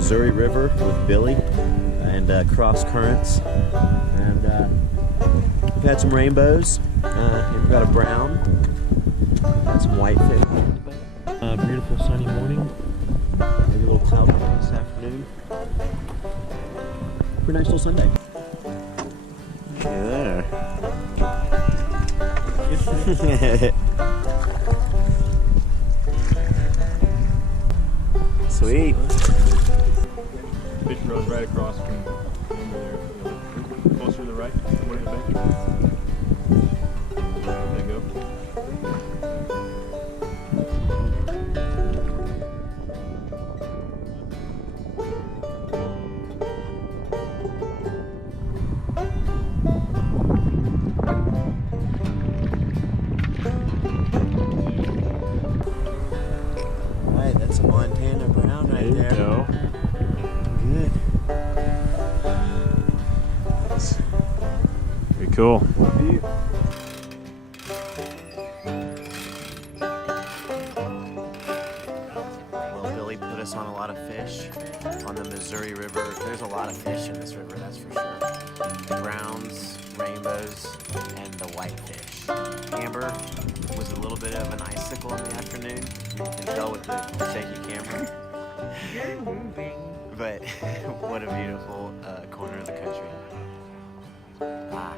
Missouri River with Billy and cross currents. And we've had some rainbows. We've got a brown. Got some whitefish. Beautiful sunny morning. Maybe a little cloudy this afternoon. Pretty nice little Sunday. Yeah. Sweet. Fish road's right across from there. Closer to the right, more to the bank. There they go. Alright, that's a Montana brown right there. There you go. Good. Pretty cool. Well, Billy put us on a lot of fish on the Missouri River. There's a lot of fish in this river, that's for sure. Browns, rainbows, and the whitefish. Amber was a little bit of an icicle in the afternoon. You can tell with the shaky camera. But what a beautiful corner of the country. Ah.